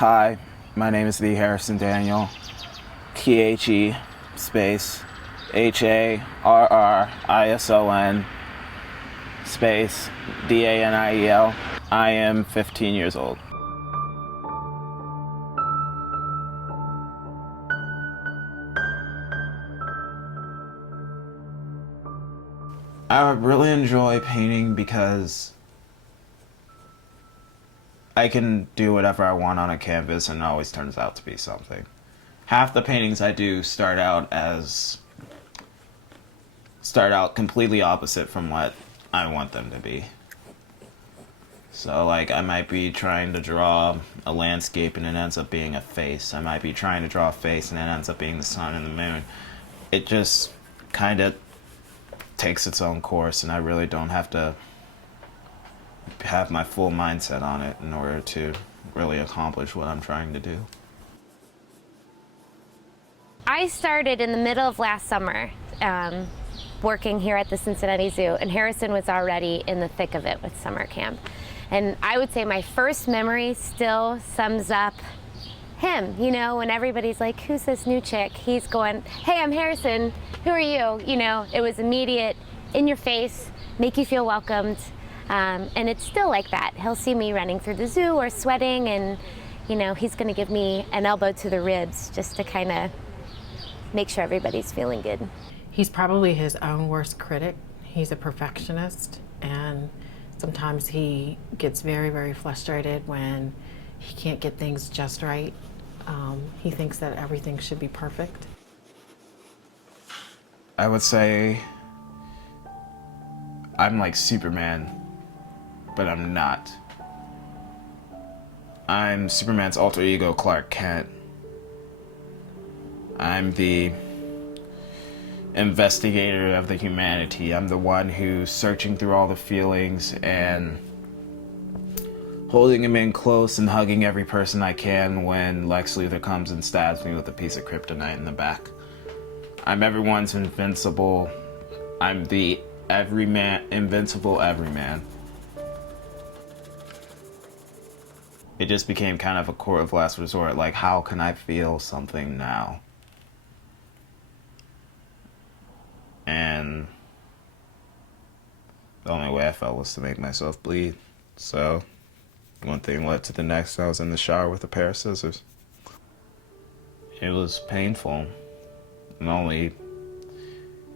Hi, my name is the Harrison Daniel. THE space HARRISON space DANIEL. I am 15 years old. I really enjoy painting because I can do whatever I want on a canvas and it always turns out to be something. Half the paintings I do start out completely opposite from what I want them to be. So like I might be trying to draw a landscape and it ends up being a face. I might be trying to draw a face and it ends up being the sun and the moon. It just kind of takes its own course, and I really don't have to have my full mindset on it in order to really accomplish what I'm trying to do. I started in the middle of last summer working here at the Cincinnati Zoo, and Harrison was already in the thick of it with summer camp. And I would say my first memory still sums up him, you know, when everybody's like, who's this new chick? He's going, hey, I'm Harrison, who are you? You know, it was immediate, in your face, make you feel welcomed. And it's still like that. He'll see me running through the zoo or sweating, and, you know, he's gonna give me an elbow to the ribs just to kind of make sure everybody's feeling good. He's probably his own worst critic. He's a perfectionist, and sometimes he gets very, very frustrated when he can't get things just right. He thinks that everything should be perfect. I would say I'm like Superman, but I'm not. I'm Superman's alter ego, Clark Kent. I'm the investigator of the humanity. I'm the one who's searching through all the feelings and holding him in close and hugging every person I can when Lex Luthor comes and stabs me with a piece of kryptonite in the back. I'm everyone's invincible. I'm the Invincible Every Man. It just became kind of a court of last resort, like, how can I feel something now? And the only way I felt was to make myself bleed. So one thing led to the next. I was in the shower with a pair of scissors. It was painful. It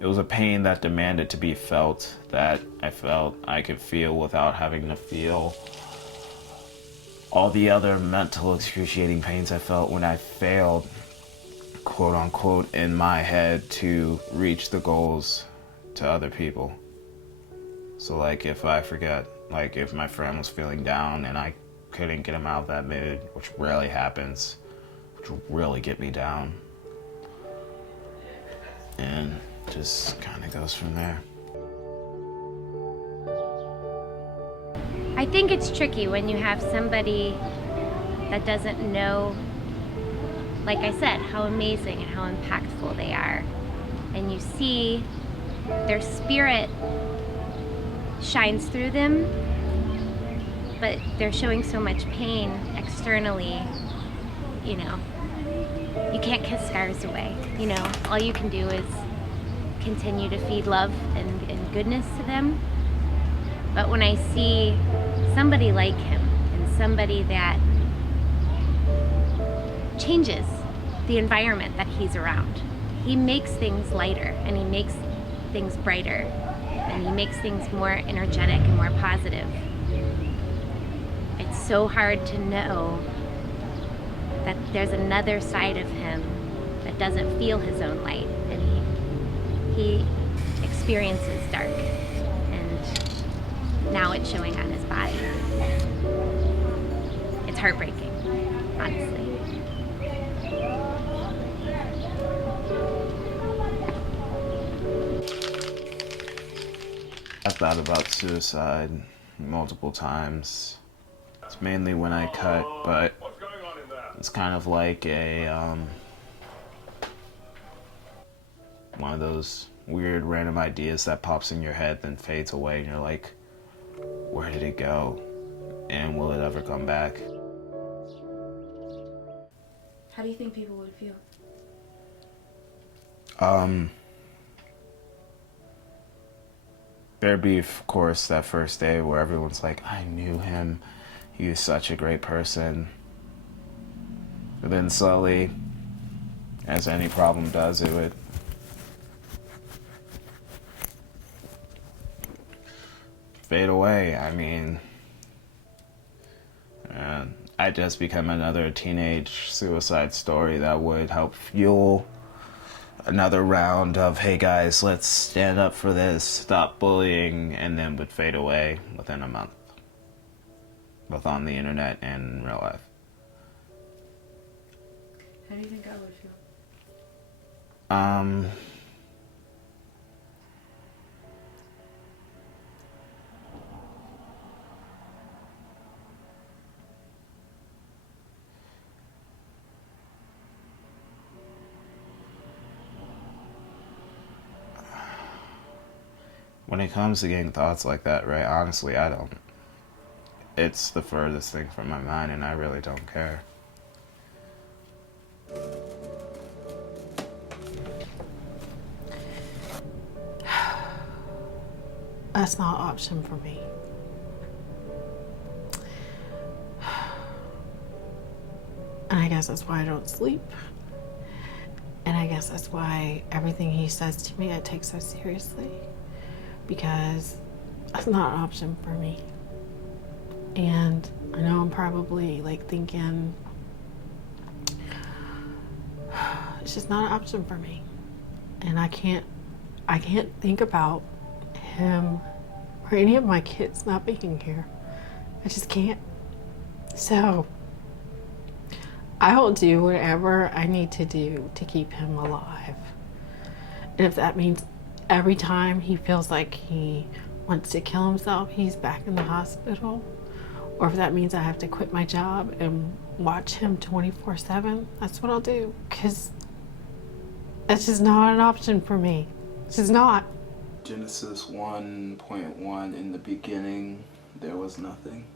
was a pain that demanded to be felt, that I felt I could feel without having to feel all the other mental excruciating pains I felt when I failed, quote unquote, in my head to reach the goals to other people. So like if I forget, like if my friend was feeling down and I couldn't get him out of that mood, which rarely happens, which will really get me down. And just kind of goes from there. I think it's tricky when you have somebody that doesn't know, like I said, how amazing and how impactful they are. And you see their spirit shines through them, but they're showing so much pain externally, you know. You can't kiss scars away, you know. All you can do is continue to feed love and goodness to them. But when I see somebody like him and somebody that changes the environment that he's around, he makes things lighter and he makes things brighter and he makes things more energetic and more positive. It's so hard to know that there's another side of him that doesn't feel his own light, and he experiences dark, and now it's showing on his body. It's heartbreaking, honestly. I've thought about suicide multiple times. It's mainly when I cut, but it's kind of like one of those weird random ideas that pops in your head then fades away and you're like, where did it go? And will it ever come back? How do you think people would feel? There'd be, of course, that first day where everyone's like, I knew him. He was such a great person. But then slowly, as any problem does, it would fade away. I mean, I'd just become another teenage suicide story that would help fuel another round of, hey guys, let's stand up for this, stop bullying, and then would fade away within a month, both on the internet and in real life. How do you think I would feel? When it comes to getting thoughts like that, right, honestly, I don't. It's the furthest thing from my mind, and I really don't care. That's not an option for me. And I guess that's why I don't sleep. And I guess that's why everything he says to me I take so seriously. Because that's not an option for me. And I know I'm probably like thinking, it's just not an option for me. And I can't think about him or any of my kids not being here. I just can't. So I will do whatever I need to do to keep him alive. And if that means every time he feels like he wants to kill himself, he's back in the hospital, or if that means I have to quit my job and watch him 24/7, that's what I'll do, because that's just not an option for me. It's just not. Genesis 1:1, in the beginning, there was nothing.